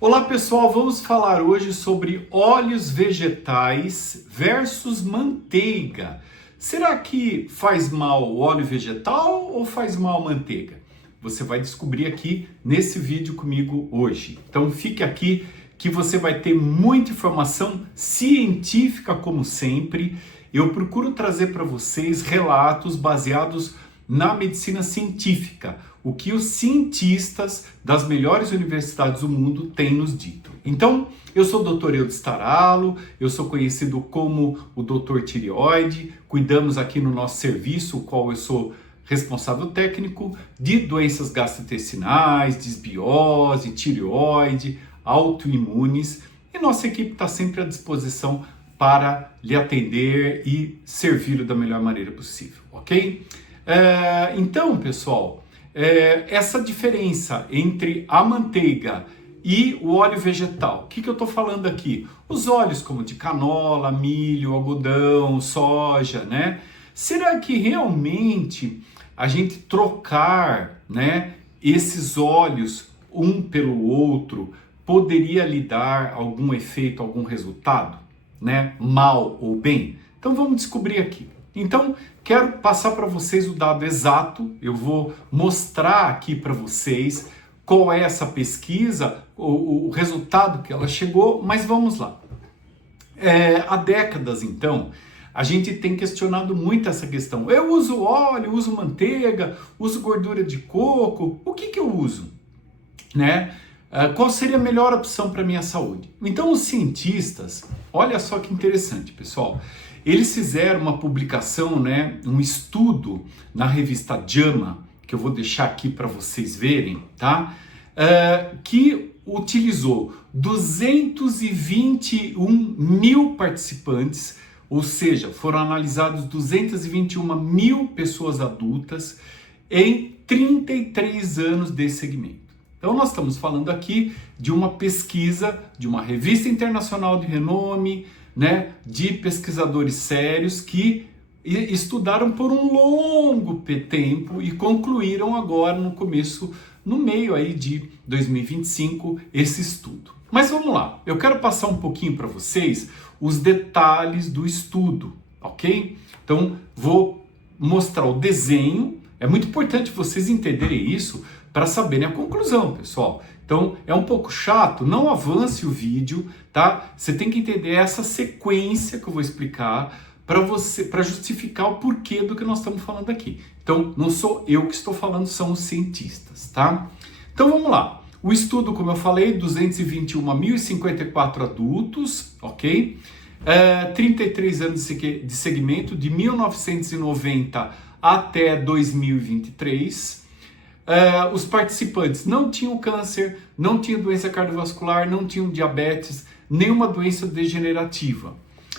Olá pessoal, vamos falar hoje sobre óleos vegetais versus manteiga. Será que faz mal o óleo vegetal ou faz mal a manteiga? Você vai descobrir aqui nesse vídeo comigo hoje. Então fique aqui que você vai ter muita informação científica como sempre. Eu procuro trazer para vocês relatos baseados na medicina científica, o que os cientistas das melhores universidades do mundo têm nos dito. Então, eu sou o Dr. Eudes Taralo, eu sou conhecido como o Dr. Tireoide, cuidamos aqui no nosso serviço, o qual eu sou responsável técnico, de doenças gastrointestinais, desbiose, tireoide, autoimunes, e nossa equipe está sempre à disposição para lhe atender e servi-lo da melhor maneira possível, ok? Então, pessoal, essa diferença entre a manteiga e o óleo vegetal, o que eu estou falando aqui? Os óleos como de canola, milho, algodão, soja, né? Será que realmente a gente trocar, né, esses óleos um pelo outro poderia lhe dar algum efeito, algum resultado, né? Mal ou bem? Então vamos descobrir aqui. Então, quero passar para vocês o dado exato, eu vou mostrar aqui para vocês qual é essa pesquisa, o resultado que ela chegou, mas vamos lá. Há décadas, então, a gente tem questionado muito essa questão. Eu uso óleo, uso manteiga, uso gordura de coco, o que eu uso? Né? Qual seria a melhor opção para a minha saúde? Então, os cientistas, olha só que interessante, pessoal, eles fizeram uma publicação, né, um estudo na revista JAMA, que eu vou deixar aqui para vocês verem, tá? Que utilizou 221 mil participantes, ou seja, foram analisados 221 mil pessoas adultas em 33 anos desse segmento. Então nós estamos falando aqui de uma pesquisa de uma revista internacional de renome, né, de pesquisadores sérios que estudaram por um longo tempo e concluíram agora no meio aí de 2025 esse estudo. Mas vamos lá, eu quero passar um pouquinho para vocês os detalhes do estudo, ok? Então vou mostrar o desenho, é muito importante vocês entenderem isso para saberem a conclusão, pessoal. Então, é um pouco chato, não avance o vídeo, tá? Você tem que entender essa sequência que eu vou explicar para justificar o porquê do que nós estamos falando aqui. Então, não sou eu que estou falando, são os cientistas, tá? Então, vamos lá. O estudo, como eu falei, 221.054 adultos, ok? 33 anos de segmento, de 1990 até 2023. Os participantes não tinham câncer, não tinham doença cardiovascular, não tinham diabetes, nenhuma doença degenerativa.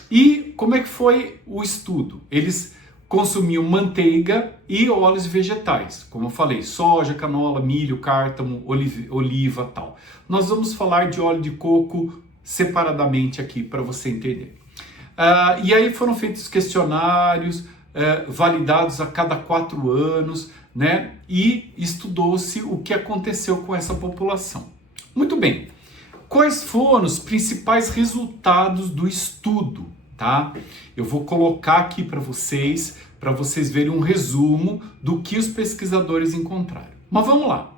E como é que foi o estudo? Eles consumiam manteiga e óleos vegetais, como eu falei, soja, canola, milho, cártamo, oliva, tal. Nós vamos falar de óleo de coco separadamente aqui para você entender. E aí foram feitos questionários validados a cada 4 anos, né? E estudou-se o que aconteceu com essa população. Muito bem. Quais foram os principais resultados do estudo, tá? Eu vou colocar aqui para vocês verem um resumo do que os pesquisadores encontraram. Mas vamos lá.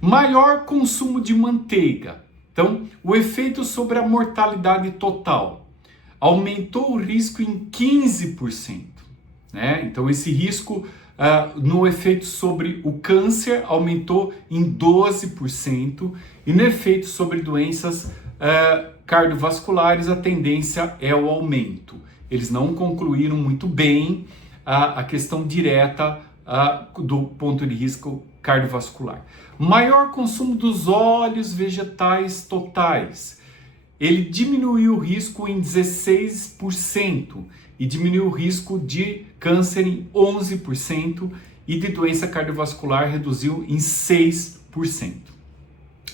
Maior consumo de manteiga. Então, o efeito sobre a mortalidade total aumentou o risco em 15%, né? Então, esse risco no efeito sobre o câncer aumentou em 12% e no efeito sobre doenças cardiovasculares a tendência é o aumento. Eles não concluíram muito bem a questão direta do ponto de risco cardiovascular. Maior consumo dos óleos vegetais totais. Ele diminuiu o risco em 16% e diminuiu o risco de câncer em 11% e de doença cardiovascular reduziu em 6%.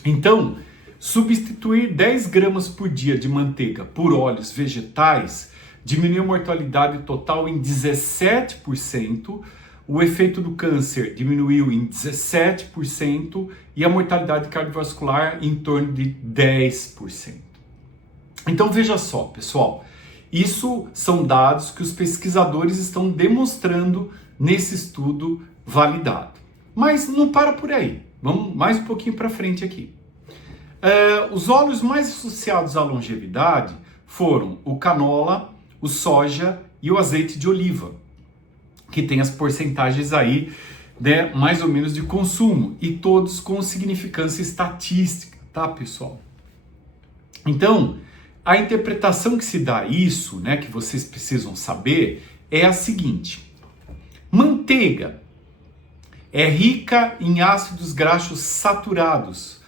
Então, substituir 10 gramas por dia de manteiga por óleos vegetais diminuiu a mortalidade total em 17%, o efeito do câncer diminuiu em 17% e a mortalidade cardiovascular em torno de 10%. Então veja só, pessoal, isso são dados que os pesquisadores estão demonstrando nesse estudo validado. Mas não para por aí, vamos mais um pouquinho para frente aqui. Os óleos mais associados à longevidade foram o canola, o soja e o azeite de oliva, que tem as porcentagens aí, né, mais ou menos de consumo, e todos com significância estatística, tá, pessoal? Então, a interpretação que se dá a isso, né, que vocês precisam saber, é a seguinte: manteiga é rica em ácidos graxos saturados,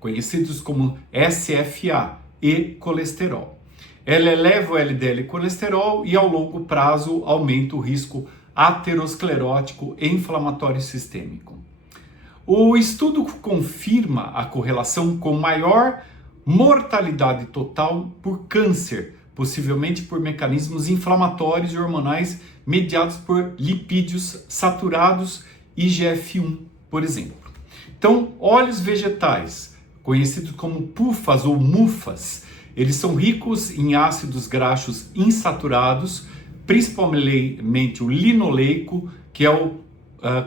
conhecidos como SFA, e colesterol. Ela eleva o LDL colesterol e, ao longo prazo, aumenta o risco aterosclerótico e inflamatório sistêmico. O estudo confirma a correlação com maior mortalidade total por câncer, possivelmente por mecanismos inflamatórios e hormonais mediados por lipídios saturados e IGF-1, por exemplo. Então, óleos vegetais, conhecidos como PUFAs ou MUFAs, eles são ricos em ácidos graxos insaturados, principalmente o linoleico, que é o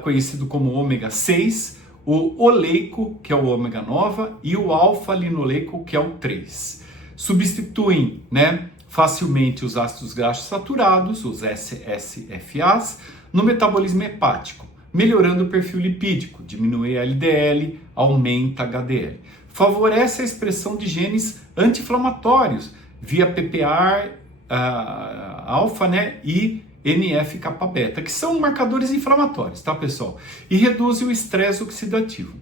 conhecido como ômega 6, o oleico, que é o ômega 9, e o alfa-linoleico, que é o 3. Substituem, né, facilmente os ácidos graxos saturados, os SSFAs, no metabolismo hepático, melhorando o perfil lipídico, diminui a LDL, aumenta a HDL. Favorece a expressão de genes anti-inflamatórios via PPAR alfa, né, e NF-kappa-beta, que são marcadores inflamatórios, tá, pessoal? E reduz o estresse oxidativo.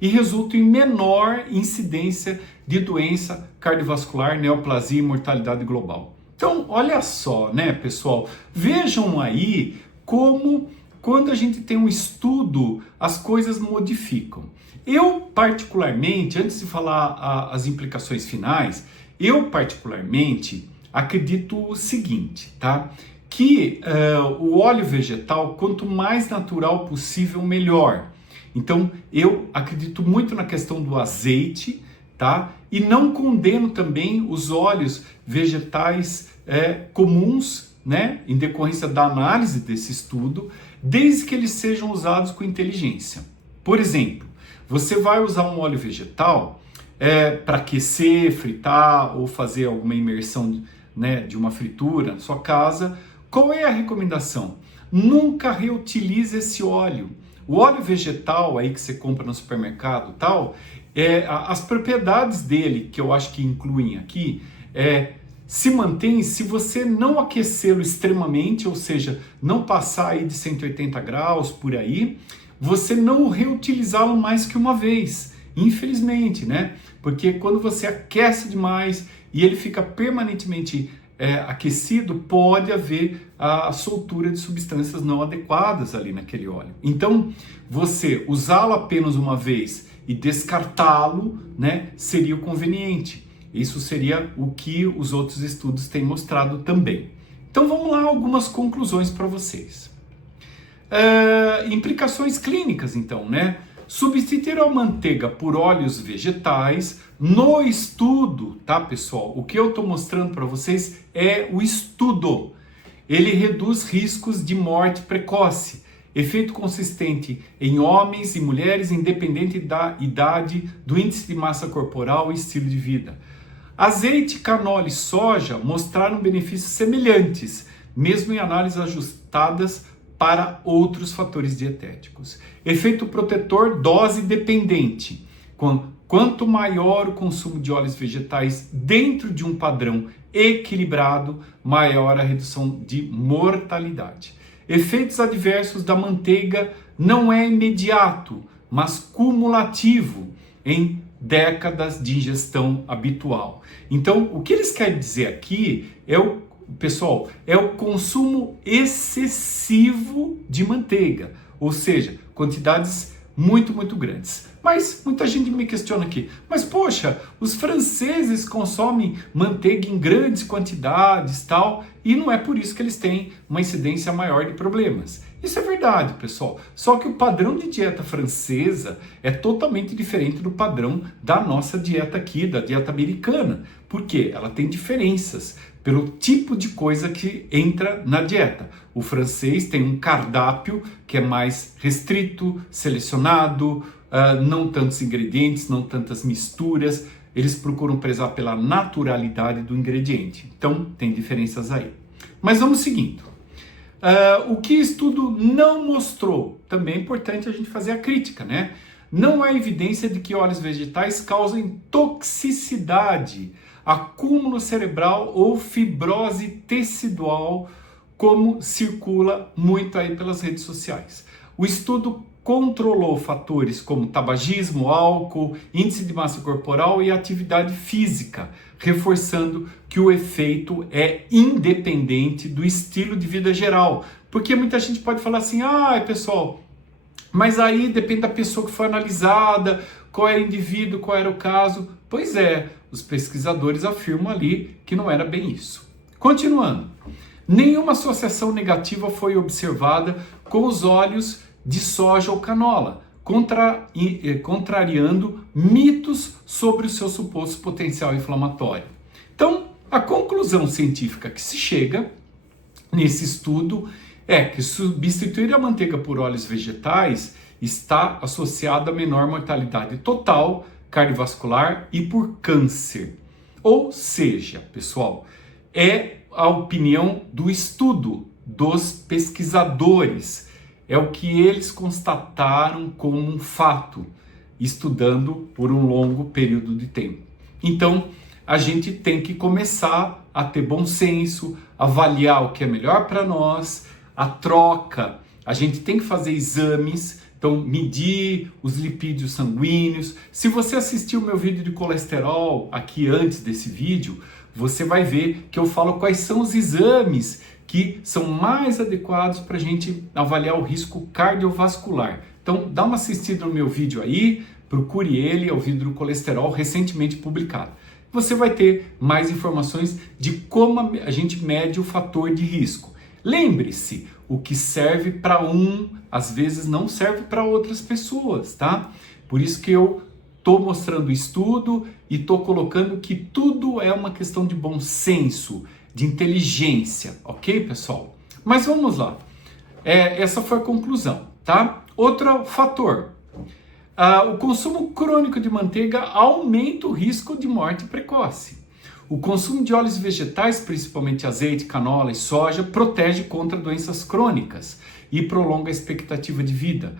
E resulta em menor incidência de doença cardiovascular, neoplasia e mortalidade global. Então, olha só, né, pessoal? Vejam aí como, quando a gente tem um estudo, as coisas modificam. Eu, particularmente, antes de falar as implicações finais, eu, particularmente, acredito o seguinte, tá? Que o óleo vegetal, quanto mais natural possível, melhor. Então, eu acredito muito na questão do azeite, tá? E não condeno também os óleos vegetais comuns, né? Em decorrência da análise desse estudo, desde que eles sejam usados com inteligência. Por exemplo, você vai usar um óleo vegetal para aquecer, fritar ou fazer alguma imersão, né, de uma fritura na sua casa. Qual é a recomendação? Nunca reutilize esse óleo. O óleo vegetal aí que você compra no supermercado, tal, as propriedades dele, que eu acho que incluem aqui, se mantém se você não aquecê-lo extremamente, ou seja, não passar aí de 180 graus por aí, você não reutilizá-lo mais que uma vez, infelizmente, né? Porque quando você aquece demais e ele fica permanentemente aquecido, pode haver a soltura de substâncias não adequadas ali naquele óleo. Então, você usá-lo apenas uma vez e descartá-lo, né, seria o conveniente. Isso seria o que os outros estudos têm mostrado também. Então, vamos lá, algumas conclusões para vocês. Implicações clínicas, então, né? Substituir a manteiga por óleos vegetais no estudo, tá, pessoal? O que eu estou mostrando para vocês é o estudo. Ele reduz riscos de morte precoce, efeito consistente em homens e mulheres, independente da idade, do índice de massa corporal e estilo de vida. Azeite, canola e soja mostraram benefícios semelhantes, mesmo em análises ajustadas para outros fatores dietéticos. Efeito protetor dose dependente. Quanto maior o consumo de óleos vegetais dentro de um padrão equilibrado, maior a redução de mortalidade. Efeitos adversos da manteiga não é imediato, mas cumulativo em décadas de ingestão habitual. Então, o que eles querem dizer aqui pessoal, é o consumo excessivo de manteiga, ou seja, quantidades muito, muito grandes. Mas muita gente me questiona aqui, mas poxa, os franceses consomem manteiga em grandes quantidades, tal, e não é por isso que eles têm uma incidência maior de problemas. Isso é verdade, pessoal. Só que o padrão de dieta francesa é totalmente diferente do padrão da nossa dieta aqui, da dieta americana. Por quê? Ela tem diferenças pelo tipo de coisa que entra na dieta. O francês tem um cardápio que é mais restrito, selecionado, não tantos ingredientes, não tantas misturas. Eles procuram prezar pela naturalidade do ingrediente. Então, tem diferenças aí. Mas vamos seguindo. O que estudo não mostrou, também é importante a gente fazer a crítica, né? Não há evidência de que óleos vegetais causem toxicidade, acúmulo cerebral ou fibrose tecidual, como circula muito aí pelas redes sociais. O estudo controlou fatores como tabagismo, álcool, índice de massa corporal e atividade física, reforçando que o efeito é independente do estilo de vida geral. Porque muita gente pode falar assim, pessoal, mas aí depende da pessoa que foi analisada, qual era o indivíduo, qual era o caso. Pois é, os pesquisadores afirmam ali que não era bem isso. Continuando, nenhuma associação negativa foi observada com os óleos de soja ou canola, contrariando mitos sobre o seu suposto potencial inflamatório. Então, a conclusão científica que se chega nesse estudo é que substituir a manteiga por óleos vegetais está associado a menor mortalidade total, cardiovascular e por câncer. Ou seja, pessoal, é a opinião do estudo dos pesquisadores. É o que eles constataram como um fato, estudando por um longo período de tempo. Então, a gente tem que começar a ter bom senso, avaliar o que é melhor para nós, a troca. A gente tem que fazer exames, então medir os lipídios sanguíneos. Se você assistiu o meu vídeo de colesterol aqui antes desse vídeo, você vai ver que eu falo quais são os exames que são mais adequados para a gente avaliar o risco cardiovascular. Então, dá uma assistida no meu vídeo aí, procure ele, é o vídeo do colesterol recentemente publicado. Você vai ter mais informações de como a gente mede o fator de risco. Lembre-se, o que serve para às vezes não serve para outras pessoas, tá? Por isso que eu estou mostrando estudo e estou colocando que tudo é uma questão de bom senso, de inteligência, ok, pessoal? Mas vamos lá. Essa foi a conclusão, tá? Outro fator. O consumo crônico de manteiga aumenta o risco de morte precoce. O consumo de óleos vegetais, principalmente azeite, canola e soja, protege contra doenças crônicas e prolonga a expectativa de vida.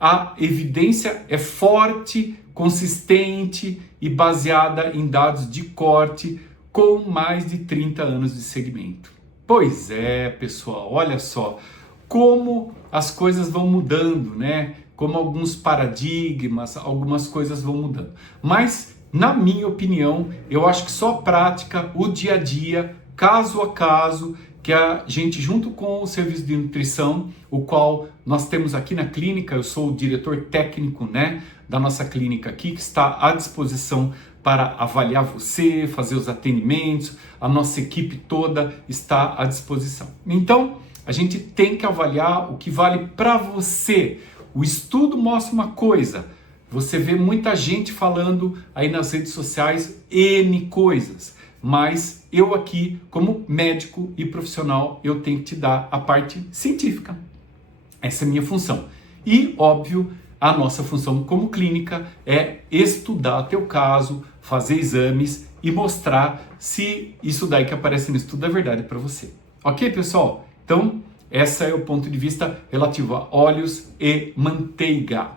A evidência é forte, consistente e baseada em dados de corte com mais de 30 anos de segmento. Pois é, pessoal, olha só como as coisas vão mudando, né? Como alguns paradigmas, algumas coisas vão mudando. Mas, na minha opinião, eu acho que só a prática, o dia a dia, caso a caso, que a gente, junto com o serviço de nutrição, o qual nós temos aqui na clínica, eu sou o diretor técnico, né, da nossa clínica aqui, que está à disposição para avaliar você, fazer os atendimentos, a nossa equipe toda está à disposição. Então, a gente tem que avaliar o que vale para você. O estudo mostra uma coisa, você vê muita gente falando aí nas redes sociais N coisas, mas eu aqui, como médico e profissional, eu tenho que te dar a parte científica. Essa é a minha função. E, óbvio, a nossa função como clínica é estudar teu caso, fazer exames e mostrar se isso daí que aparece no estudo é verdade para você. Ok, pessoal? Então, esse é o ponto de vista relativo a óleos e manteiga.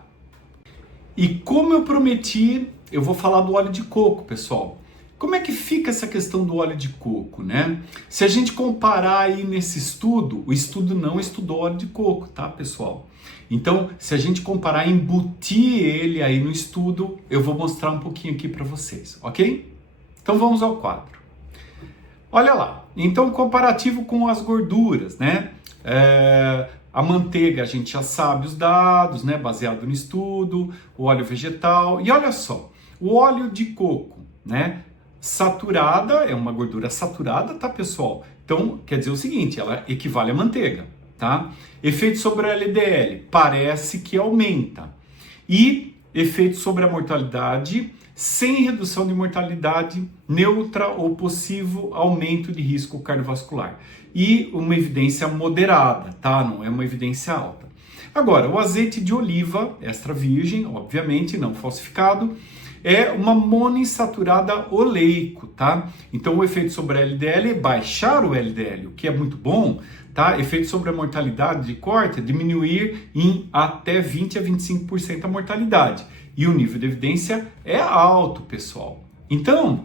E como eu prometi, eu vou falar do óleo de coco, pessoal. Como é que fica essa questão do óleo de coco, né? Se a gente comparar aí nesse estudo, o estudo não estudou óleo de coco, tá, pessoal? Então, se a gente comparar, embutir ele aí no estudo, eu vou mostrar um pouquinho aqui para vocês, ok? Então vamos ao quadro. Olha lá, então comparativo com as gorduras, né? A manteiga a gente já sabe os dados, né? Baseado no estudo, o óleo vegetal. E olha só, o óleo de coco, né? Saturada, é uma gordura saturada, tá, pessoal? Então, quer dizer o seguinte, ela equivale à manteiga. tá? Efeito sobre o LDL, parece que aumenta. E efeito sobre a mortalidade, sem redução de mortalidade, neutra ou possível aumento de risco cardiovascular. E uma evidência moderada, tá? Não é uma evidência alta. Agora, o azeite de oliva extra virgem, obviamente não falsificado, é uma monoinsaturada oleico, tá? Então o efeito sobre a LDL é baixar o LDL, o que é muito bom, tá? Efeito sobre a mortalidade de corte é diminuir em até 20 a 25% a mortalidade. E o nível de evidência é alto, pessoal. Então,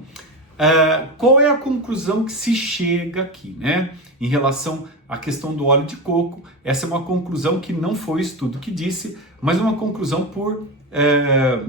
qual é a conclusão que se chega aqui, né? Em relação à questão do óleo de coco, essa é uma conclusão que não foi o estudo que disse, mas uma conclusão por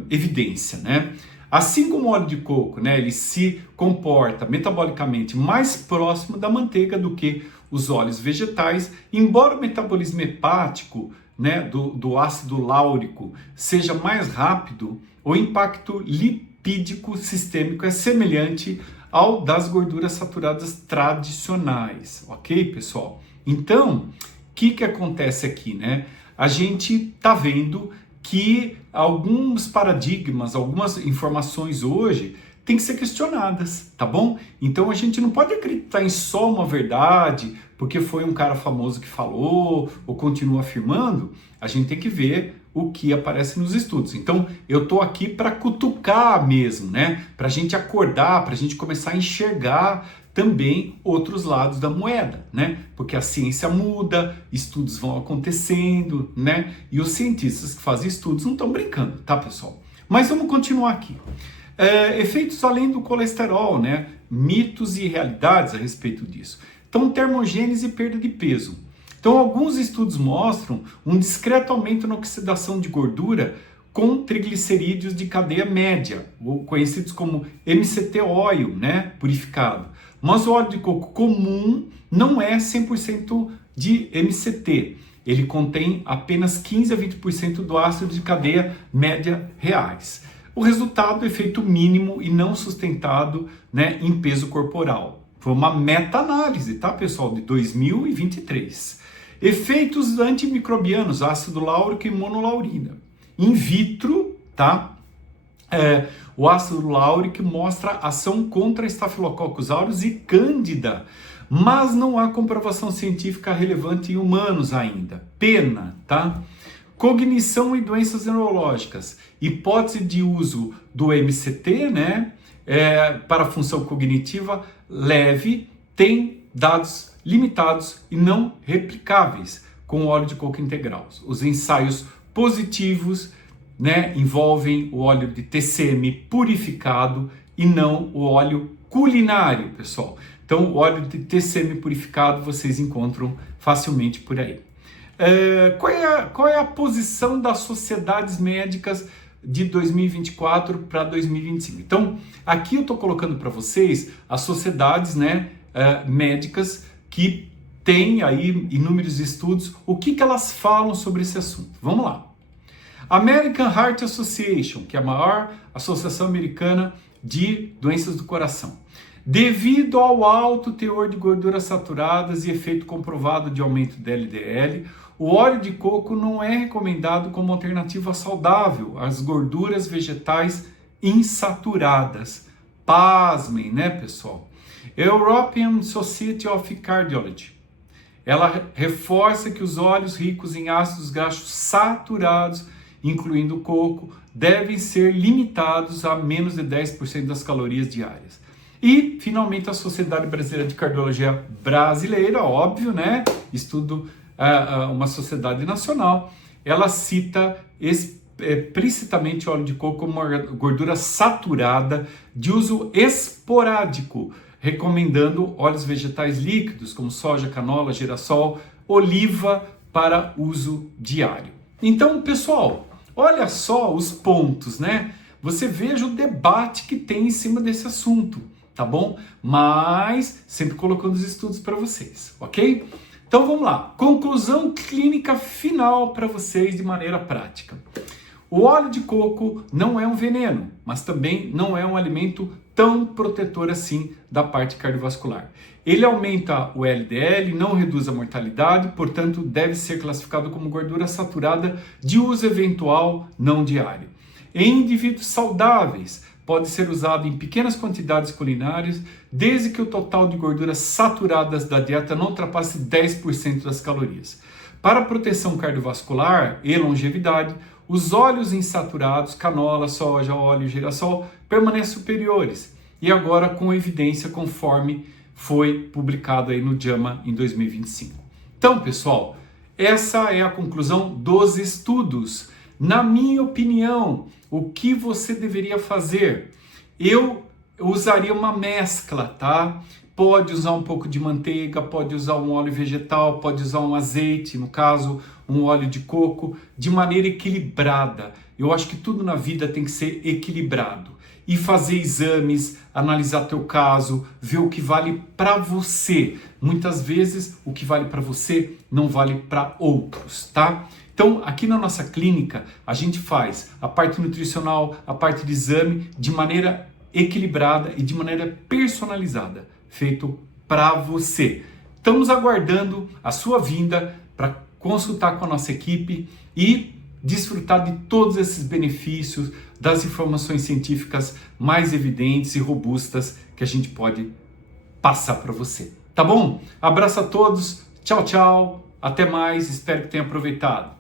evidência, né? Assim como o óleo de coco, né, ele se comporta metabolicamente mais próximo da manteiga do que os óleos vegetais, embora o metabolismo hepático, né, do ácido láurico seja mais rápido, o impacto lipídico sistêmico é semelhante ao das gorduras saturadas tradicionais, ok, pessoal? Então, o que acontece aqui, né? A gente tá vendo que alguns paradigmas, algumas informações hoje têm que ser questionadas, tá bom? Então a gente não pode acreditar em só uma verdade, porque foi um cara famoso que falou, ou continua afirmando. A gente tem que ver o que aparece nos estudos. Então eu tô aqui para cutucar mesmo, né? Para a gente acordar, para a gente começar a enxergar também outros lados da moeda, né? Porque a ciência muda, estudos vão acontecendo, né? E os cientistas que fazem estudos não estão brincando, tá, pessoal? Mas vamos continuar aqui. Efeitos além do colesterol, né? Mitos e realidades a respeito disso. Então, termogênese e perda de peso. Então, alguns estudos mostram um discreto aumento na oxidação de gordura com triglicerídeos de cadeia média, ou conhecidos como MCT oil, né? Purificado. Mas o óleo de coco comum não é 100% de MCT. Ele contém apenas 15 a 20% do ácido de cadeia média reais. O resultado é efeito mínimo e não sustentado, né, em peso corporal. Foi uma meta-análise, tá, pessoal, de 2023. Efeitos antimicrobianos, ácido láurico e monolaurina. In vitro, tá? O ácido láurico mostra ação contra Staphylococcus aureus e Cândida, mas não há comprovação científica relevante em humanos ainda. Pena, tá? Cognição e doenças neurológicas. Hipótese de uso do MCT, né, para a função cognitiva leve, tem dados limitados e não replicáveis com o óleo de coco integral. Os ensaios positivos, né, envolvem o óleo de TCM purificado e não o óleo culinário, pessoal. Então, o óleo de TCM purificado vocês encontram facilmente por aí. Qual é a posição das sociedades médicas de 2024 para 2025? Então, aqui eu estou colocando para vocês as sociedades, né, médicas que têm aí inúmeros estudos, o que elas falam sobre esse assunto. Vamos lá. American Heart Association, que é a maior associação americana de doenças do coração. Devido ao alto teor de gorduras saturadas e efeito comprovado de aumento do LDL, o óleo de coco não é recomendado como alternativa saudável às gorduras vegetais insaturadas. Pasmem, né, pessoal? European Society of Cardiology. Ela reforça que os óleos ricos em ácidos graxos saturados, incluindo o coco, devem ser limitados a menos de 10% das calorias diárias. E, finalmente, a Sociedade Brasileira de Cardiologia Brasileira, óbvio, né? Estudo, uma sociedade nacional, ela cita explicitamente o óleo de coco como uma gordura saturada de uso esporádico, recomendando óleos vegetais líquidos, como soja, canola, girassol, oliva, para uso diário. Então, pessoal, olha só os pontos, né? Você veja o debate que tem em cima desse assunto, tá bom? Mas sempre colocando os estudos para vocês, ok? Então vamos lá. Conclusão clínica final para vocês de maneira prática. O óleo de coco não é um veneno, mas também não é um alimento tão protetor assim da parte cardiovascular. Ele aumenta o LDL, não reduz a mortalidade, portanto deve ser classificado como gordura saturada de uso eventual, não diário. Em indivíduos saudáveis, pode ser usado em pequenas quantidades culinárias, desde que o total de gorduras saturadas da dieta não ultrapasse 10% das calorias. Para proteção cardiovascular e longevidade, os óleos insaturados, canola, soja, óleo, girassol, permanecem superiores. E agora com evidência conforme foi publicado aí no JAMA em 2025. Então, pessoal, essa é a conclusão dos estudos. Na minha opinião, o que você deveria fazer? Eu usaria uma mescla, tá? Pode usar um pouco de manteiga, pode usar um óleo vegetal, pode usar um azeite, no caso, um óleo de coco, de maneira equilibrada. Eu acho que tudo na vida tem que ser equilibrado. E fazer exames, analisar teu caso, ver o que vale para você. Muitas vezes, o que vale para você não vale para outros, tá? Então, aqui na nossa clínica, a gente faz a parte nutricional, a parte de exame, de maneira equilibrada e de maneira personalizada, feito para você. Estamos aguardando a sua vinda para consultar com a nossa equipe e desfrutar de todos esses benefícios, das informações científicas mais evidentes e robustas que a gente pode passar para você. Tá bom? Abraço a todos, tchau, tchau, até mais, espero que tenha aproveitado.